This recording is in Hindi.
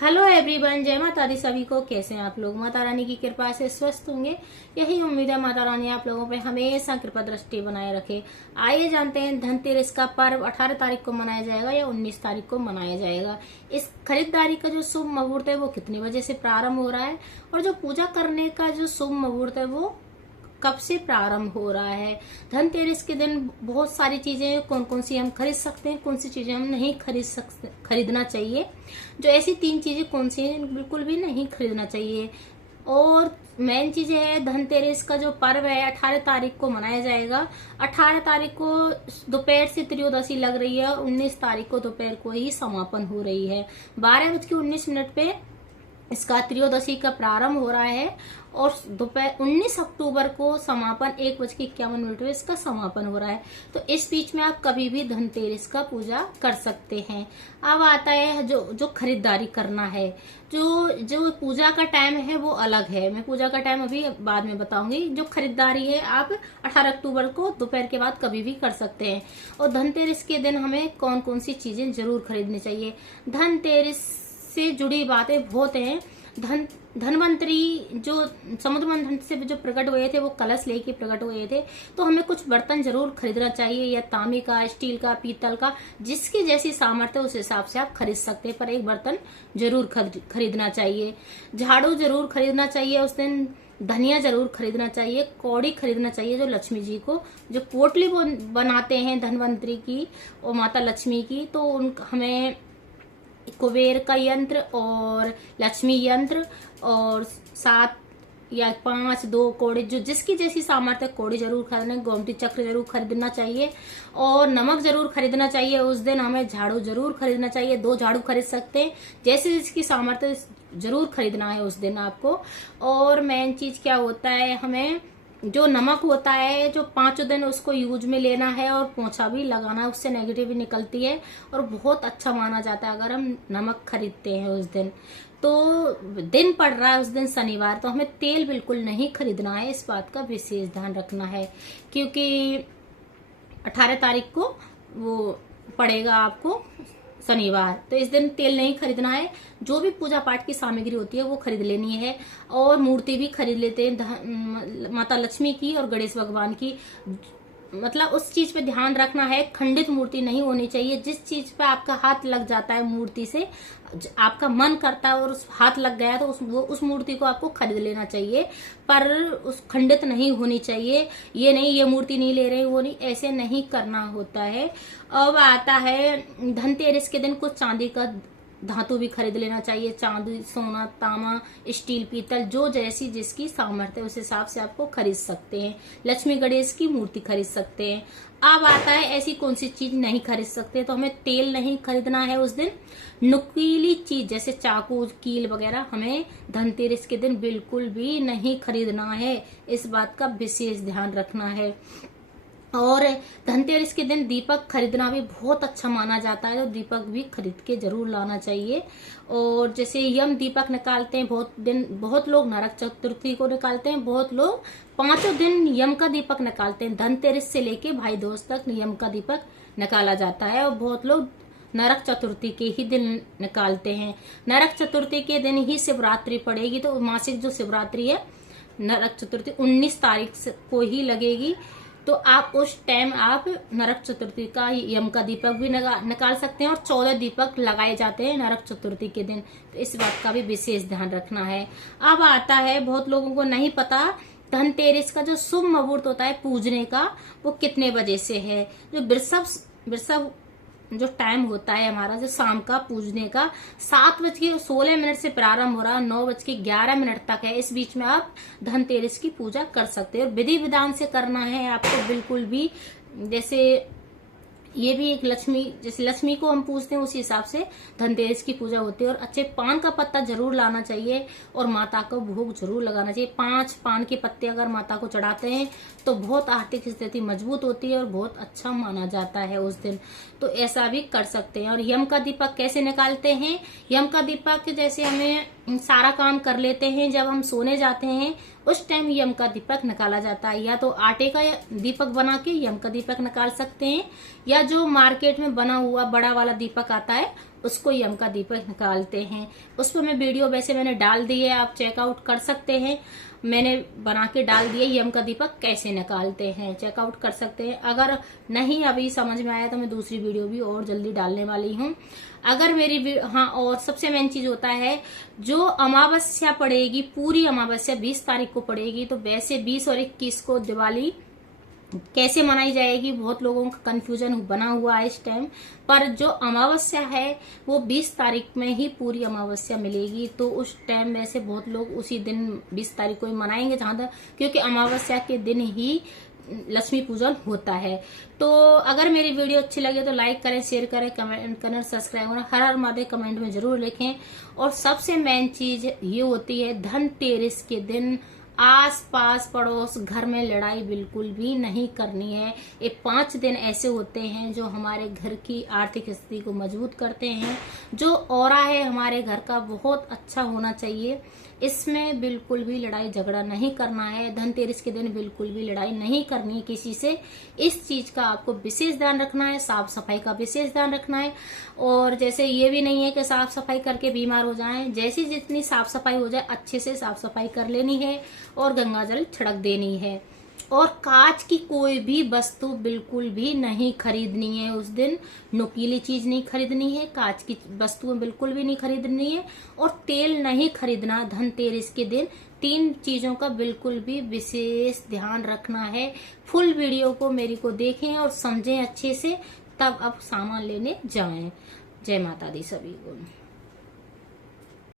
हेलो एवरीवन, जय माता दी सभी को। कैसे हैं आप लोग? माता रानी की कृपा से स्वस्थ होंगे, यही उम्मीद है। माता रानी आप लोगों पे हमेशा कृपा दृष्टि बनाए रखे। आइए जानते हैं धनतेरस का पर्व 18 तारीख को मनाया जाएगा या 19 तारीख को मनाया जाएगा। इस खरीदारी का जो शुभ मुहूर्त है वो कितने बजे से प्रारंभ हो रहा है और जो पूजा करने का जो शुभ मुहूर्त है वो कब से प्रारंभ हो रहा है। धनतेरस के दिन बहुत सारी चीजें कौन कौन सी हम खरीद सकते हैं, कौन सी चीजें हम नहीं खरीदना चाहिए। जो ऐसी 3 चीजें कौन सी हैं बिल्कुल भी नहीं खरीदना चाहिए। और मेन चीज है धनतेरस का जो पर्व है 18 तारीख को मनाया जाएगा। 18 तारीख को दोपहर से त्रयोदशी लग रही है और 19 तारीख को दोपहर को ही समापन हो रही है। 12:19 पे इसका त्रयोदशी का प्रारंभ हो रहा है और दोपहर 19 अक्टूबर को समापन 1:51 पे इसका समापन हो रहा है। तो इस बीच में आप कभी भी धनतेरस का पूजा कर सकते हैं। अब आता है जो खरीदारी करना है। जो पूजा का टाइम है वो अलग है, मैं पूजा का टाइम अभी बाद में बताऊंगी। जो खरीदारी है आप 18 अक्टूबर को दोपहर के बाद कभी भी कर सकते हैं। और धनतेरस के दिन हमें कौन कौन सी चीजें जरूर खरीदनी चाहिए। धनतेरस से जुड़ी बातें बहुत हैं। धनवंतरी जो समुद्र मंथन से जो प्रकट हुए थे वो कलश लेके प्रकट हुए थे, तो हमें कुछ बर्तन जरूर खरीदना चाहिए, या तांबे का, स्टील का, पीतल का, जिसकी जैसी सामर्थ्य उस हिसाब से आप खरीद सकते हैं, पर एक बर्तन जरूर खरीदना चाहिए। झाड़ू जरूर खरीदना चाहिए उस दिन। धनिया जरूर खरीदना चाहिए। कौड़ी खरीदना चाहिए जो लक्ष्मी जी को जो पोटली बनाते हैं धनवंतरी की और माता लक्ष्मी की, तो हमें कुबेर का यंत्र और लक्ष्मी यंत्र और 7 या 5 2 कोड़े, जो जिसकी जैसी सामर्थ्य कोड़ी जरूर खरीदना। गोमती चक्र जरूर खरीदना चाहिए और नमक जरूर खरीदना चाहिए। उस दिन हमें झाड़ू जरूर खरीदना चाहिए। 2 झाड़ू खरीद सकते हैं, जैसे जिसकी सामर्थ्य जरूर खरीदना है उस दिन आपको। और मेन चीज क्या होता है, हमें जो नमक होता है जो 5 दिन उसको यूज में लेना है और पोछा भी लगाना है, उससे नेगेटिव भी निकलती है और बहुत अच्छा माना जाता है अगर हम नमक खरीदते हैं उस दिन। तो दिन पड़ रहा है उस दिन शनिवार, तो हमें तेल बिल्कुल नहीं खरीदना है, इस बात का विशेष ध्यान रखना है। क्योंकि 18 तारीख को वो पड़ेगा आपको शनिवार, तो इस दिन तेल नहीं खरीदना है। जो भी पूजा पाठ की सामग्री होती है वो खरीद लेनी है। और मूर्ति भी खरीद लेते हैं माता लक्ष्मी की और गणेश भगवान की। मतलब उस चीज पे ध्यान रखना है, खंडित मूर्ति नहीं होनी चाहिए। जिस चीज पे आपका हाथ लग जाता है मूर्ति से, आपका मन करता है और उस हाथ लग गया तो उस मूर्ति को आपको खरीद लेना चाहिए, पर उस खंडित नहीं होनी चाहिए। ये नहीं ये मूर्ति नहीं ले रहे, वो नहीं, ऐसे नहीं करना होता है। अब आता है धनतेरस के दिन कुछ चांदी का धातु भी खरीद लेना चाहिए। चांदी, सोना, तांबा, स्टील, पीतल, जो जैसी जिसकी सामर्थ्य उस हिसाब से आपको खरीद सकते हैं। लक्ष्मी गणेश की मूर्ति खरीद सकते हैं। अब आता है ऐसी कौन सी चीज नहीं खरीद सकते, तो हमें तेल नहीं खरीदना है उस दिन। नुकीली चीज जैसे चाकू, कील वगैरह हमें धनतेरस के दिन बिल्कुल भी नहीं खरीदना है, इस बात का विशेष ध्यान रखना है। और धनतेरस के दिन दीपक खरीदना भी बहुत अच्छा माना जाता है, तो दीपक भी खरीद के जरूर लाना चाहिए। और जैसे यम दीपक निकालते हैं बहुत लोग नरक चतुर्थी को निकालते हैं, बहुत लोग 5 दिन यम का दीपक निकालते हैं। धनतेरस से लेके भाई दूज तक यम का दीपक निकाला जाता है और बहुत लोग नरक चतुर्थी के ही दिन निकालते हैं। नरक चतुर्थी के दिन ही शिवरात्रि पड़ेगी, तो मासिक जो शिवरात्रि है नरक चतुर्थी 19 तारीख को ही लगेगी, तो आप उस टाइम आप नरक चतुर्थी का यम का दीपक भी निकाल सकते हैं। और 14 दीपक लगाए जाते हैं नरक चतुर्थी के दिन, तो इस बात का भी विशेष ध्यान रखना है। अब आता है बहुत लोगों को नहीं पता धनतेरस का जो शुभ मुहूर्त होता है पूजने का वो कितने बजे से है। जो वृषभ जो टाइम होता है हमारा जो शाम का पूजने का 7:16 से प्रारंभ हो रहा है, 9:11 तक है। इस बीच में आप धनतेरस की पूजा कर सकते हैं और विधि विधान से करना है आपको। बिल्कुल भी जैसे ये भी एक जैसे लक्ष्मी को हम पूजते हैं उसी हिसाब से धनतेरस की पूजा होती है। और अच्छे पान का पत्ता जरूर लाना चाहिए और माता को भोग जरूर लगाना चाहिए। 5 पान के पत्ते अगर माता को चढ़ाते हैं तो बहुत आर्थिक स्थिति मजबूत होती है और बहुत अच्छा माना जाता है उस दिन, तो ऐसा भी कर सकते हैं। और यम का दीपक कैसे निकालते हैं? यम का दीपक जैसे हमें सारा काम कर लेते हैं, जब हम सोने जाते हैं उस टाइम यम का दीपक निकाला जाता है। या तो आटे का दीपक बना के यम का दीपक निकाल सकते हैं, या जो मार्केट में बना हुआ बड़ा वाला दीपक आता है उसको यम का दीपक निकालते हैं। उस पर मैं वीडियो वैसे मैंने डाल दी है, आप चेकआउट कर सकते हैं। मैंने बना के डाल दिए यम का दीपक कैसे निकालते हैं, चेकआउट कर सकते हैं। अगर नहीं अभी समझ में आया तो मैं दूसरी वीडियो भी और जल्दी डालने वाली हूँ। अगर मेरी हाँ, और सबसे मेन चीज होता है, जो अमावस्या पड़ेगी, पूरी अमावस्या 20 तारीख को पड़ेगी, तो वैसे 20 और 21 को दिवाली कैसे मनाई जाएगी, बहुत लोगों का कंफ्यूजन बना हुआ है इस टाइम। पर जो अमावस्या है वो 20 तारीख में ही पूरी अमावस्या मिलेगी, तो उस टाइम वैसे बहुत लोग उसी दिन 20 तारीख को ही मनाएंगे, जहां तक क्योंकि अमावस्या के दिन ही लक्ष्मी पूजन होता है। तो अगर मेरी वीडियो अच्छी लगे तो लाइक करें, शेयर करें, कमेंट करें, सब्सक्राइब करें, हर हर महादेव कमेंट में जरूर लिखें। और सबसे मेन चीज ये होती है, धनतेरस के दिन आस पास पड़ोस घर में लड़ाई बिल्कुल भी नहीं करनी है। ये 5 दिन ऐसे होते हैं जो हमारे घर की आर्थिक स्थिति को मजबूत करते हैं। जो ऑरा है हमारे घर का बहुत अच्छा होना चाहिए, इसमें बिल्कुल भी लड़ाई झगड़ा नहीं करना है। धनतेरस के दिन बिल्कुल भी लड़ाई नहीं करनी है किसी से। इस चीज का आपको विशेष ध्यान रखना है, साफ सफाई का विशेष ध्यान रखना है। और जैसे ये भी नहीं है कि साफ सफाई करके बीमार हो जाएं, जैसी जितनी साफ सफाई हो जाए अच्छे से साफ सफाई कर लेनी है और गंगा जल छिड़क देनी है। और कांच की कोई भी वस्तु बिल्कुल भी नहीं खरीदनी है उस दिन, नुकीली चीज नहीं खरीदनी है, कांच की वस्तुएं बिल्कुल भी नहीं खरीदनी है, और तेल नहीं खरीदना धनतेरस के दिन। 3 चीजों का बिल्कुल भी विशेष ध्यान रखना है। फुल वीडियो को मेरी को देखें और समझें अच्छे से, तब आप सामान लेने जाएं। जय माता दी सभी को।